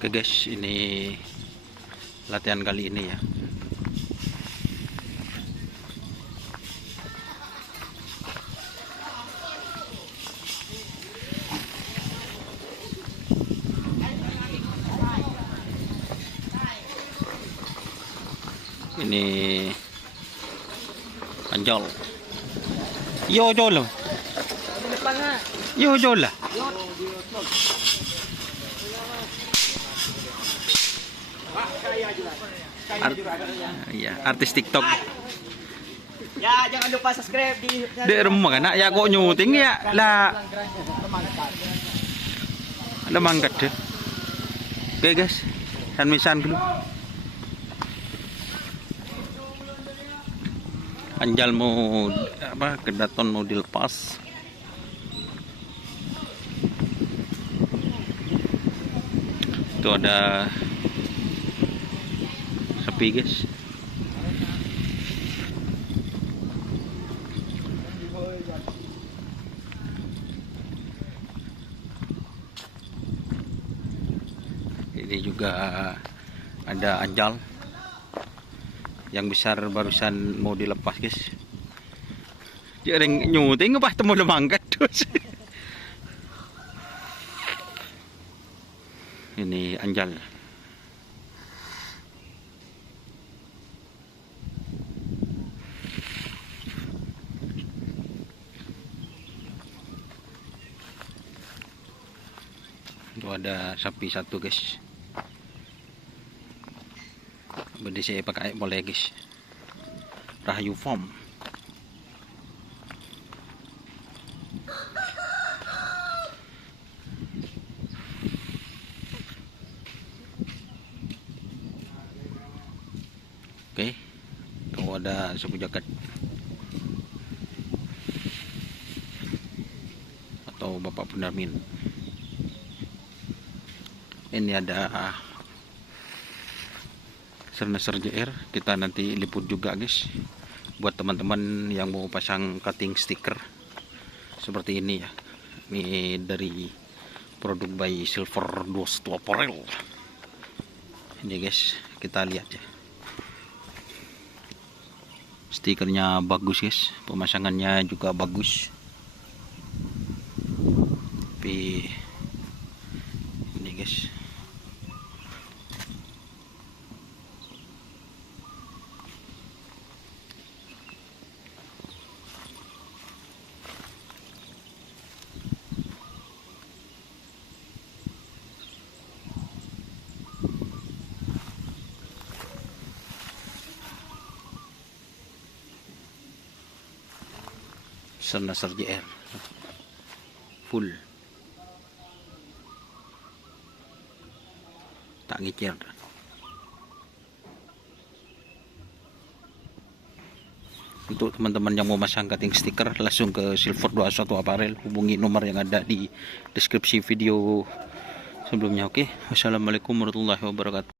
Oke guys, ini latihan kali ini ya. Ini anjol. Yo jol. Yo jol lah. Ya, artis TikTok. Ya, jangan lupa subscribe di Rumah kan ya kok nyuting ya lah. Ada mangkat deh. Oke guys, san dulu. Anjal mau apa? Kedaton mau dilepas. Itu ada sepi guys. Ini juga ada anjal yang besar barusan mau dilepas guys. Dia ring nyuting apa temu lemangkat terus. Ini anjal. Itu ada sapi satu guys. Bedi saya pakai boleh guys. Rahayu Farm. Oke. Itu ada sapu jaket. Atau Bapak Punarmin. Ini ada Serneser JR, kita nanti liput juga guys buat teman-teman yang mau pasang cutting stiker seperti ini ya. Ini dari produk by Silver 22 Apparel. Ini guys, kita lihat ya, stikernya bagus guys, pemasangannya juga bagus. Tapi ini guys, Serneser JR full, tak ngicir. Untuk teman-teman yang mau masang cutting stiker, langsung ke Silver 21 Apparel, hubungi nomor yang ada di deskripsi video sebelumnya. Oke, wassalamualaikum warahmatullahi wabarakatuh.